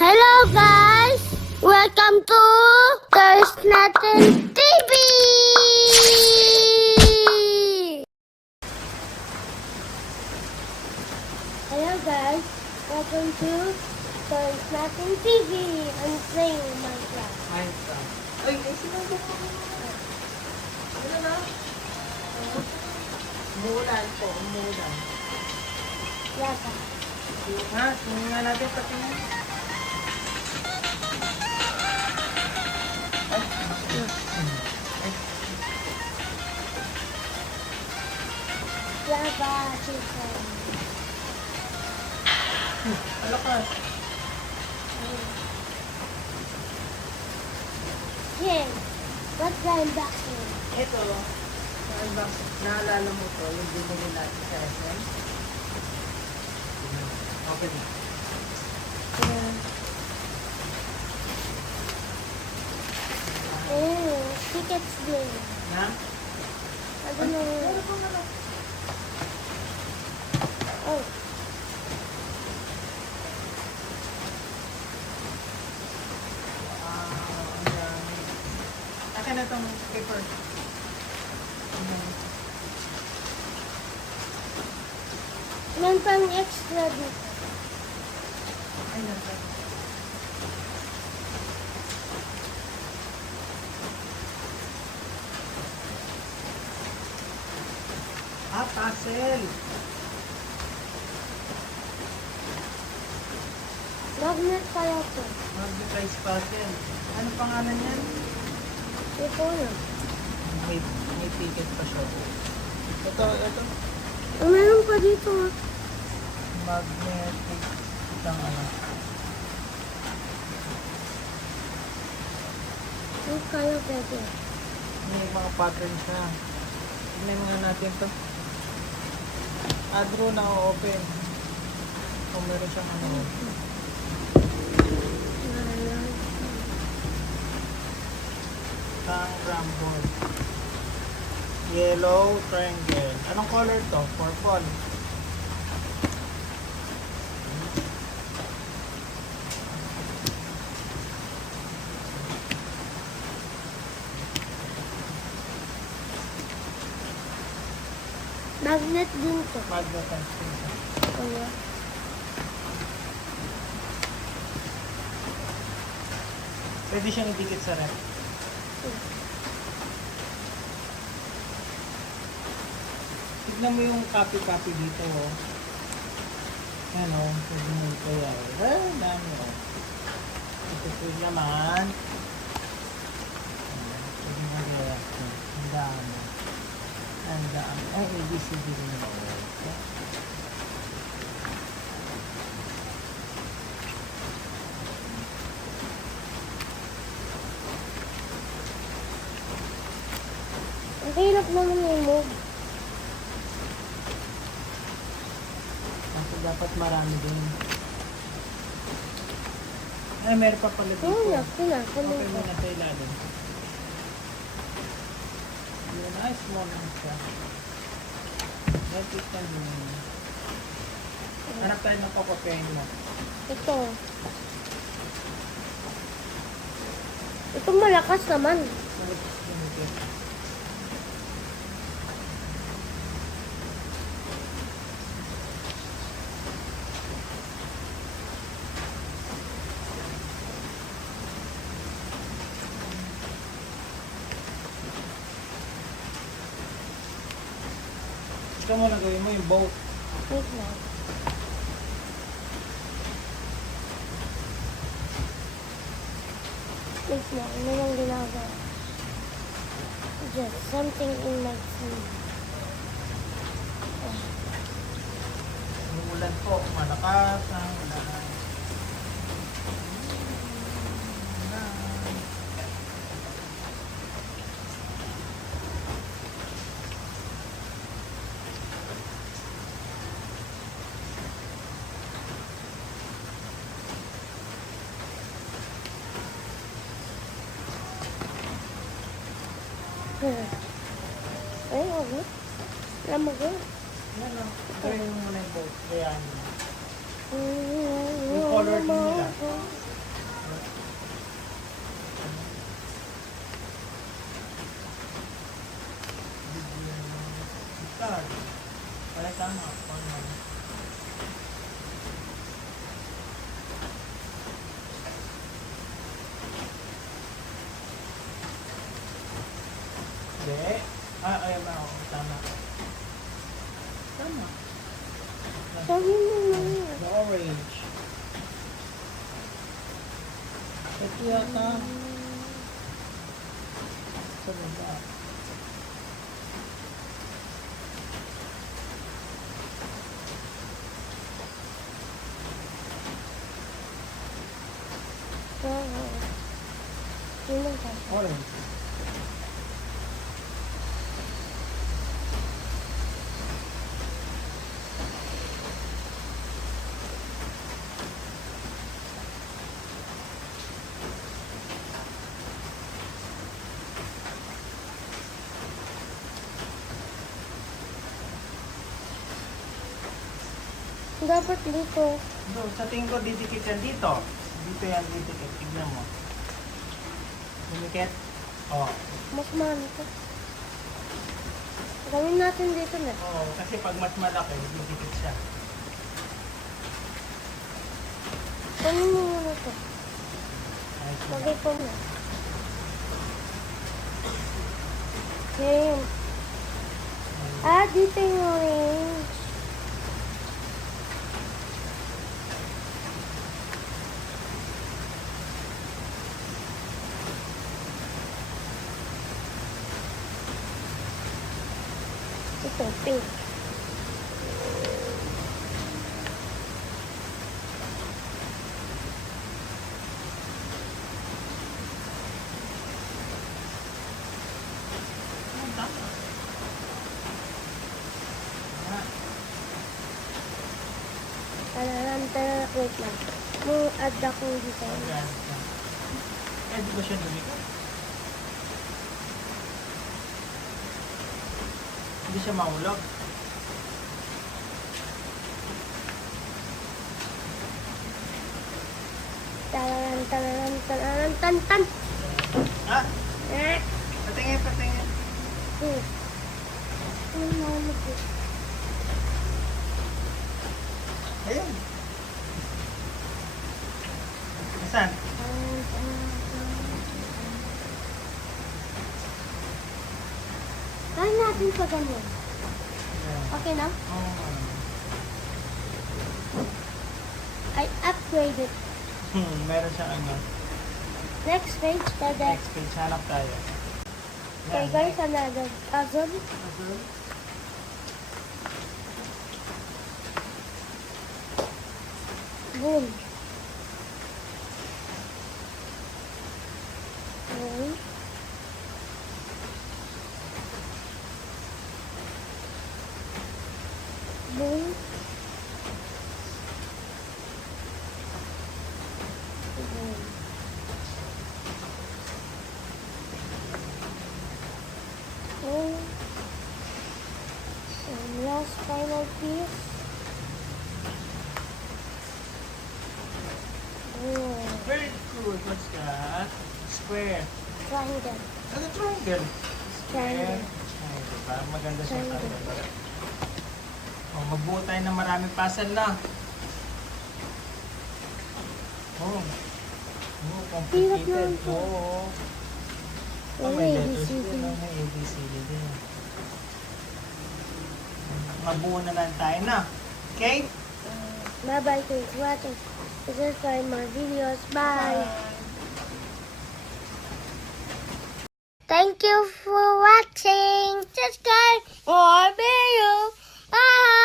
Hello guys! Welcome to Thirst Natin TV! Hello guys! Welcome to Thirst Natin TV! I'm playing Minecraft. Minecraft. Ay, sinunod ko. Ano na? Umuulan po, umuulan. Yata. Ha? Tingnan nga natin pati na. Yaba, chicken. Alakas. Here, what's the back Ito, naalala mo to, yung binili natin sa SM? Okay na. Oh, tickets din. Na? I don't know. Oh, Ang dami. Akin na itong paper. meron pang extra dito. Ay, nasa. Puzzle. Magnet kaya to. Mag-price puzzle. Ano pangalan yan? Ito na. May ticket pa siya. Ito. Oh, meron pa dito. Magnetic. Itang ano. Yung kaya pwede. May mga patterns na. Tignan nga natin to. Draw na open. Kung meron siyang ano. Tang ramboard. Yellow triangle. Anong color to? Purple. Magnet din to. Magnetized din siya. Kaya. Pwede siyang idikit sa ref. Tignan mo yung copy dito, oh. Yan, oh. Pwede mo ito, oh. Dami, oh. Ito po naman. Pwede mo ito. Ang dami. Ang dami. Ay, ABCD rin mo. Okay. Ang hirap naman yung move. Kasi dapat marami din. Ay, meron pa pala dito. Oo, Okay kunin ko. muna sa ilalim. Yun, ay, small lang siya. Let it can be. Hanap tayo ng papapain mo. Ito. Ito malakas naman. Ito mo na gawin mo yung boat. Wait lang. Wait lang. Ano yung ginagawa? Just something in my sleeve. Yung ulan po, malakas ang ulan. Ay, okay. Alam mo ko. Yan o. Gawin mo muna yung boat. Kaya Yung yung color din nila. tama. Ano? Hindi. Ayun na. Tama. Tama. Sabi mo na. The orange. Ito yata. Sa baba. Yun lang ka. Orange. Dapat dito. Doon, sa tingin ko didikit yan dito. Dito yan didikit. Tignan mo. Dumikit. Oh. Mas mahal ito. Gawin natin dito na. Oo, kasi pag mas malaki, didikit siya. Kunin mo muna ito. Ayos na. Lagay ko na. Okay. Dito yung orange. Ito, pink. Tama. Wait lang. Add akong design. Di ba siya dumikit? Hindi siya mahulog. Tan. Ah! Patingin, patingin. Ayun. Saan? Kaya natin pa ganyan. Okay na? Oh. I upgraded. Meron siya ano. Next page, tada. Next page, hanap tayo. Okay guys, another puzzle. Boom. Boom. Boom. Boom. Boom. And last final piece. Boom. Very good. What's that? Square. Triangle. Ano triangle? Triangle. Ay, diba? Maganda siya Triangle. triangle. Oh, magbuo tayo ng maraming puzzle na. Oh. Oh, Hirap complicated. naman to. Oo. Oh, May may letters ABCD. din. Oh, may ABCD din. Magbuo na lang tayo na. Okay? Bye-bye. Thanks for watching. Subscribe more videos. Bye. Thank you for watching. Subscribe for more videos. Bye.